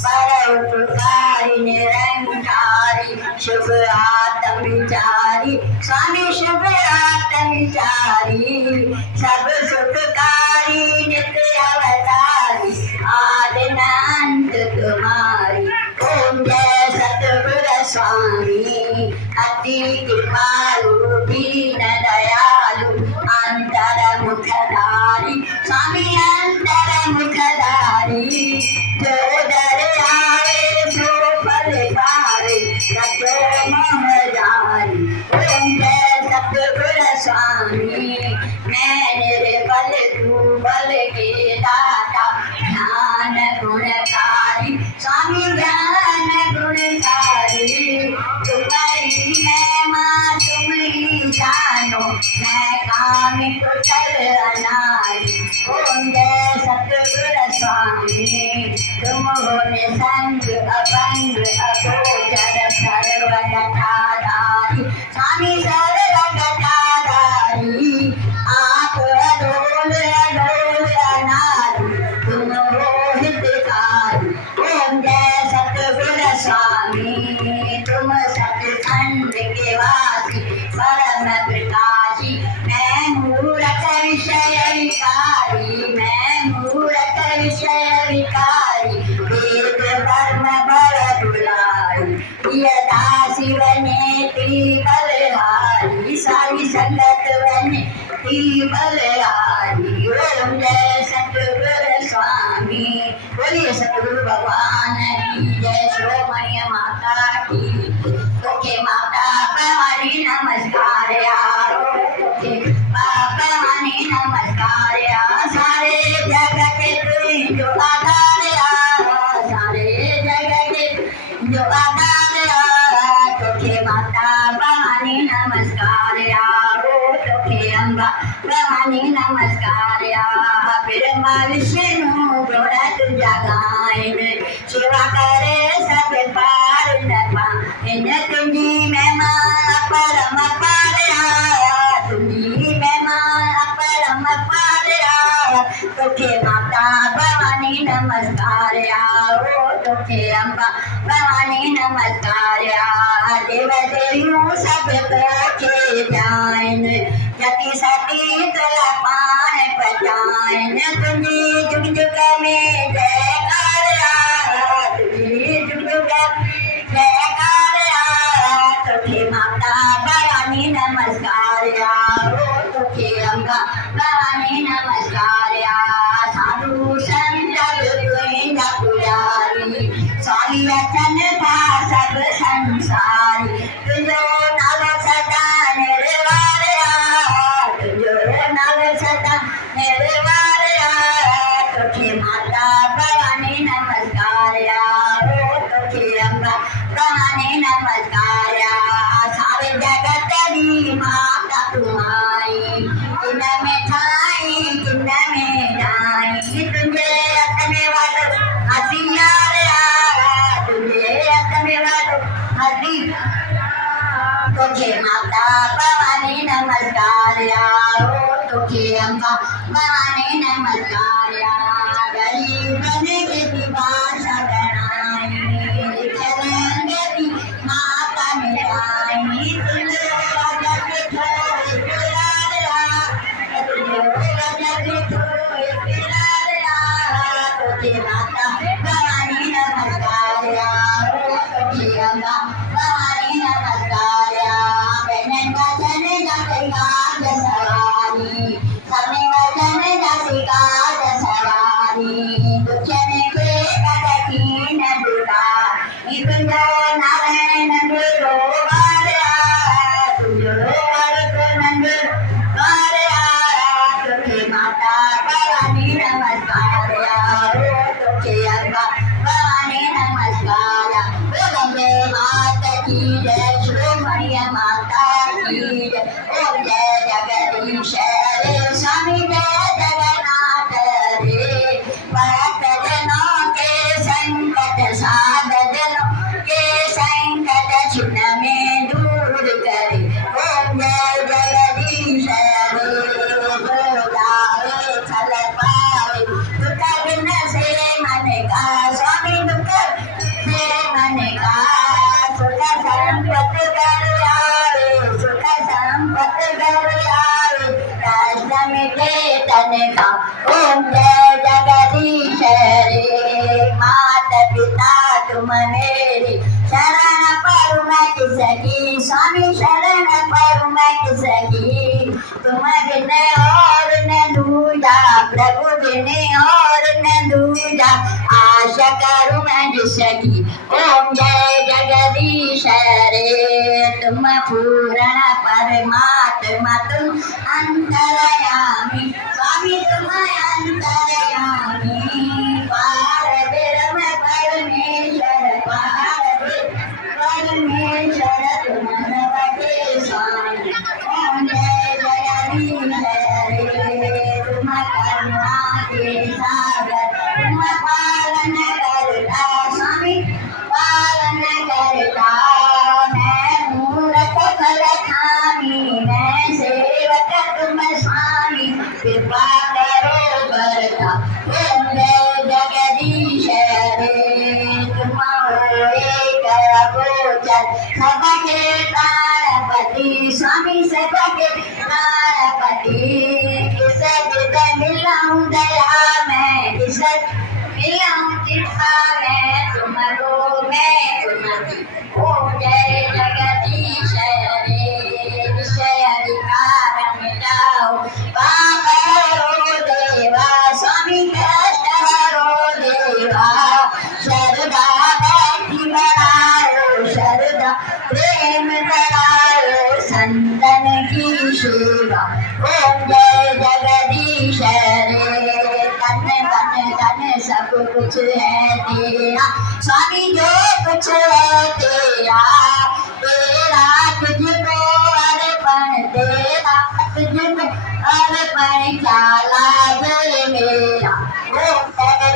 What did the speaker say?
परोपकारी निरंकारी शुभ आत्म विचारी स्वामी शुभ आत्म विचारी सब सुखकारी नित्य अवतारी आदिनांत तुम्हारी ओम जय सतगुरु स्वामी अति कृपालु दीन दयालु अंतर मुखधारी स्वामी अंतर मुखधारी जो दर आए सो फल पावे सत्यो मोह जारी ओम जय सतगुरु स्वामी मैं निर्बल तू बल के दाता ज्ञान गुणकारी स्वामी ज्ञान गुणकारी तुम्हारी मैं माँ तुम ही जानो मैं काम कुशल अनारी ओम जय सतगुरु स्वामी तुम हो निसंग अभंग अगोचर सर्वगताधारी स्वामी सर्वगताधारी आप अडोल अडोल अनादि तुम हो हितकारी ओम जय सतगुरु स्वामी तुम सतखंड के वासी परम प्रकाशी मैं मूरख विषय विकारी मैं मूरख विषय विकारी वेद धर्म बल दुलारी यदा शिव नेति बलहारी सारी संगत बने बलहारी ओम जय सतगुरु स्वामी बोलिए सतगुरु भगवान की जय श्रोमणि माता की ओके माता भवानी नमस्कार यारो ओके भवानी नमस्कार यार सारे जग के तुई जो आधार यार सारे जग के जो आधार यार ओके माता भवानी नमस्कार यारो ओके अम्बा भवानी नमस्कार यार ब्रह्मा विष्णु गुण तुझा गायन सेवा करे सब पार न पाइन तुझी महिमा परम पारया तुझी महिमा परम पारया तोखे माता भवानी नमस्कार ओ तोखे अम्बा भवानी नमस्कार देव देवियों सब तोखे जाइन जति सती तुला पान बजाइन तुझी जुग जुग में जयकार तुझी जुग जुग जयकार तोखे माता भवानी नमस्कार ओ तोखे अम्बा भवानी नमस्कार साधु संत गोविंद पुजारी स्वामी वचन था सब संसारी तुझो नाम सदा निर्वारया तुझो नाम सदा निर्वारया तोखे माता भवानी नमस्कार ओ तोखे अम्बा भवानी नमस्कार सारे जगत दी माता तुम्हारी किन में ठाई किन में जाई तुझे अपने वालों हथियार तुझे अपने वालों हथियार तोखे माता भवानी नमस्कार ओ तोखे अम्बा भवानी नमस्कार गरीब बने के दिवासा बनाई करेंगे की माता मिलाई तुझे राजा के छोड़ पिलाया तुझे राजा के छोड़ पिलाया तोखे माता भवानी नमस्कार ओ तोखे अम्बा भवानी नमस्कार बहन वचन जाते काज सवारी सबने वचन जाते काज सवारी दुखन के कदकी न दुका तुझो नारायण गुरु वारया तुझो नंद वारया तोखे माता भवानी नमस्कार ओ तोखे अम्बा भवानी नमस्कार गंगे माता की जय श्रोमणि माता की जय ओम जय जगदीश रे स्वामी जय जगन्नाथ रे भक्त जनों के संकट साध जनों के संकट छिन में दूर करे ओम जय जगदीश रे जो गावे चल पावे दुख बिन से मन का देखा। ओम जय जगदीश रे, माता पिता तुम मेरे, शरण पड़ू मैं किसकी, स्वामी शरण पड़ू मैं किसकी, तुम बिन और न दूजा, प्रभु बिन और न दूजा, आशा करूं मैं जिसकी। ओम जय जगदीश रे, तुम पूर्ण परमात्मा तुम अंतरयामी, स्वामी तुम अंतरयामी, पार ब्रह्म परमेश्वर, पार परमेश्वर तुम सबके स्वामी। ओम जय जगदीश रे, तुम करुणा के सागर, तुम पालन करता स्वामी, पालन करता। मैं मूरख फलखामी, मैं सेवक तुम स्वामी, कृपा करो बरता। ओम जय जगदीश रे, तुम हो एक गोचर, सबके तारपति स्वामी, सबके तारपति, किस विध मिलाऊं दया मैं, किस मिलाऊं कृपा मैं, तुम रो मैं तुम्हारी। ओम जय जगदीश रे, विषय विकार मिटाओ, पाप हरो देवा स्वामी, कष्ट हरो देवा, शरदा भक्ति बढ़ाओ, शरदा प्रेम बढ़ाओ, संतन की सेवा। ओम जय जगदीश रे, तन मन धन सब कुछ है तेरा स्वामी, जो कुछ है तेरा, तेरा तुझको अर्पण, तेरा तुझको अर्पण, क्या लाभ मेरा। ओम जय